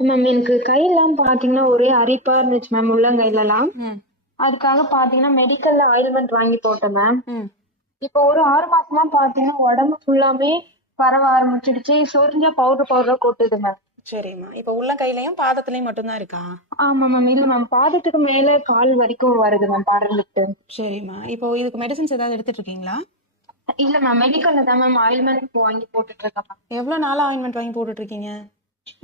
Ma'am எனக்கு கையெல்லாம் பாத்தீங்கன்னா ஒரே அரிப்பா இருந்துச்சு மேம், உள்ளங்கையிலலாம். ம் அதுக்காக பாத்தீங்கன்னா மெடிக்கல்ல ஆயில்மெண்ட் வாங்கி போட்டேன் மேம். ம் இப்போ ஒரு 6 மாசமா பாத்தீங்கன்னா உடம்பு ஃபுல்லாமே பரவ ஆரம்பிச்சிடுச்சு. சொரிஞ்சா பவுடர் பவுடரா கொட்டுது மேம். சரிம்மா. இப்போ உள்ளங்கையிலயும் பாதத்துலயும் மட்டும்தான் இருக்கா? ஆமா மேம். இல்ல மேம், பாதத்துக்கு மேல கால் வரைக்கும் வருது மேம் படர்ந்துட்டு. சரிம்மா. இப்போ இதுக்கு மெடிசின்ஸ் ஏதாவது எடுத்துட்டு இருக்கீங்களா? இல்ல மேம், மெடிக்கல்ல தான் மேம் ஆயில்மெண்ட் வாங்கி போட்டுட்டு இருக்கேன் மேம். எவ்வளவு நாளா ஆயின்மெண்ட் வாங்கி போட்டுட்டு இருக்கீங்க?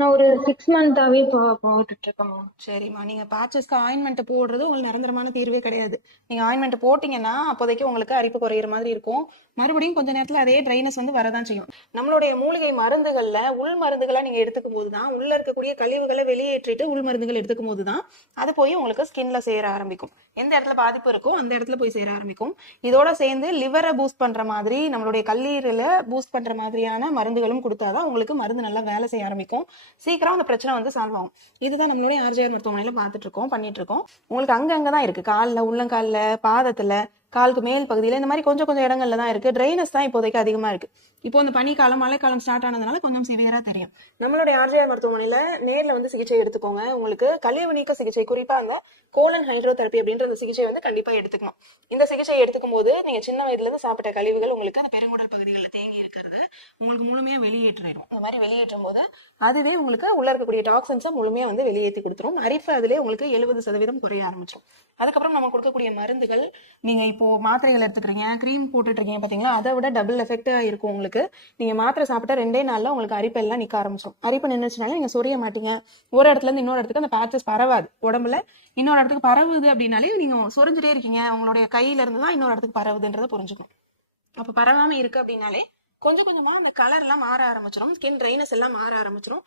நான் ஒரு 6 மந்தாவே போட்டுட்டு இருக்கேன் மேம். சரிம்மா. நீங்க பேட்சஸ்க்கு ஆயின்மெண்ட் போடுறது உங்களுக்கு நிரந்தரமான தீர்வே கிடையாது. நீங்க ஆயின்மெண்ட் போட்டீங்கன்னா அப்போதைக்கு உங்களுக்கு அரிப்பு குறையிற மாதிரி இருக்கும். மறுபடியும் கொஞ்ச நேரத்துல அதே ட்ரைனஸ் வந்து வரதான் செய்யும். நம்மளுடைய மூலிகை மருந்துகள்ல உள் மருந்துகளா நீங்க எடுத்துக்கும் போதுதான், உள்ள இருக்கக்கூடிய கழிவுகளை வெளியேற்றிட்டு உள் மருந்துகள் எடுத்துக்கும் போதுதான் அது போய் உங்களுக்கு ஸ்கின்ல சேர ஆரம்பிக்கும். எந்த இடத்துல பாதிப்பு இருக்கோ அந்த இடத்துல போய் சேர ஆரம்பிக்கும். இதோட சேர்ந்து லிவரை பூஸ்ட் பண்ற மாதிரி, நம்மளுடைய கல்லீரலை பூஸ்ட் பண்ற மாதிரியான மருந்துகளும் கொடுத்தாதான் உங்களுக்கு மருந்து நல்லா வேலை செய்ய ஆரம்பிக்கும். சீக்கிரம் அந்த பிரச்சனை வந்து சால்வ் ஆகும். இதுதான் நம்மளுடைய ஆர்ஜிஆர் மருத்துவமனையில பார்த்துட்டு இருக்கோம், பண்ணிட்டு இருக்கோம். உங்களுக்கு அங்கதான் இருக்கு, காலில், உள்ளங்காலில், பாதத்துல, காலுக்கு மேல் பகுதியில, இந்த மாதிரி கொஞ்சம் கொஞ்சம் இடங்கள்ல தான் இருக்கு. ட்ரைனஸ் தான் இப்போதைக்கு அதிகமா இருக்கு. இப்போ இந்த பனிக்காலம், மழைக்காலம் ஸ்டார்ட் ஆனதுனால கொஞ்சம் சிவியரா தெரியும். நம்மளுடைய ஆர்ஜிஆர் மருத்துவமனையில நேர்ல வந்து சிகிச்சை எடுத்துக்கோங்க. உங்களுக்கு கழிவு நீக்க சிகிச்சை, குறிப்பா அந்த கோலன் ஹைட்ரோதெரப்பி அப்படின்ற அந்த சிகிச்சை வந்து கண்டிப்பா எடுத்துக்கணும். இந்த சிகிச்சை எடுத்துக்கும் போது நீங்க சின்ன வயதுல இருந்து சாப்பிட்ட கழிவுகள் உங்களுக்கு அந்த பெருங்குடல் பகுதிகளில் தேங்கி இருக்கிறது உங்களுக்கு முழுமையா வெளியேற்றிடும். இந்த மாதிரி வெளியேற்றும் போது அதுவே உங்களுக்கு உள்ள இருக்கக்கூடிய டாக்ஸின்ஸை முழுமையா வந்து வெளியேற்றி கொடுத்துரும். அரிப்பு அதிலே உங்களுக்கு 70% குறைய ஆரம்பிச்சிடும். அதுக்கப்புறம் நம்ம கொடுக்கக்கூடிய மருந்துகள், நீங்க இப்போ மாத்திரைகள் எடுத்துக்கிறீங்க, கிரீம் போட்டுட்டு இருக்கீங்க பாத்தீங்களா, அதை விட டபுள் எஃபெக்டா இருக்கும் உங்களுக்கு. நீங்க மாத்திரை சாப்பிட்டா 2 நாள்ல உங்களுக்கு அரிப்பு எல்லாம் நிக்க ஆரம்பிச்சிடும். அரிப்பு நின்றுச்சுனால நீங்க சொரிய மாட்டீங்க. ஒரு இடத்துல இருந்து இன்னொரு இடத்துக்கு அந்த பேச்சஸ் பரவாது. உடம்புல இன்னொரு இடத்துக்கு பரவுது அப்படின்னாலே நீங்க சொரிஞ்சுட்டே இருக்கீங்க, உங்களுடைய கையில இருந்து தான் இன்னொரு இடத்துக்கு பரவுதுன்றதை புரிஞ்சுக்கணும். அப்ப பரவாம இருக்கு அப்படின்னாலே கொஞ்சம் கொஞ்சமா அந்த கலர் எல்லாம் மாற ஆரம்பிச்சிடும், ஸ்கின் ட்ரைனஸ் எல்லாம் மாற ஆரம்பிச்சிடும்.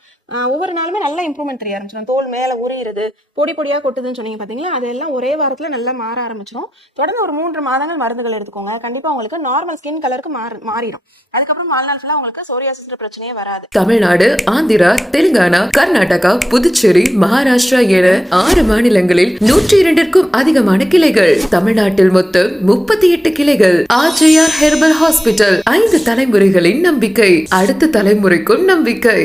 ஒவ்வொரு நாளுமே நல்லா இம்ப்ரூவ்மெண்ட் தெரிய ஆரம்பிச்சிடும். தோல் மேல உரியிறது, பொடி பொடியா கொட்டுதுன்னு சொன்னீங்க பாத்தீங்களா, அதெல்லாம் ஒரே வாரத்துல நல்லா மாற ஆரம்பிச்சிடும். தொடர்ந்து ஒரு 3 மாதங்கள் மருந்துகள் எடுத்துக்கோங்க. கண்டிப்பா உங்களுக்கு நார்மல் ஸ்கின் கலருக்கு மாறிடும். அதுக்கப்புறம் வாழ்நாள் ஃபுல்லா உங்களுக்கு சோரியாசிஸ் பிரச்சனையே வராது. தமிழ்நாடு, ஆந்திரா, தெலுங்கானா, கர்நாடகா, புதுச்சேரி, மகாராஷ்டிரா என 6 மாநிலங்களில் 102க்கும் அதிகமான கிளைகள். தமிழ்நாட்டில் மொத்தம் 38 கிளைகள். ஆர்ஜிஆர் ஹெர்பல் ஹாஸ்பிட்டல், 5 தலைமுறைகளின் நம்பிக்கை, அடுத்த தலைமுறைக்கும் நம்பிக்கை.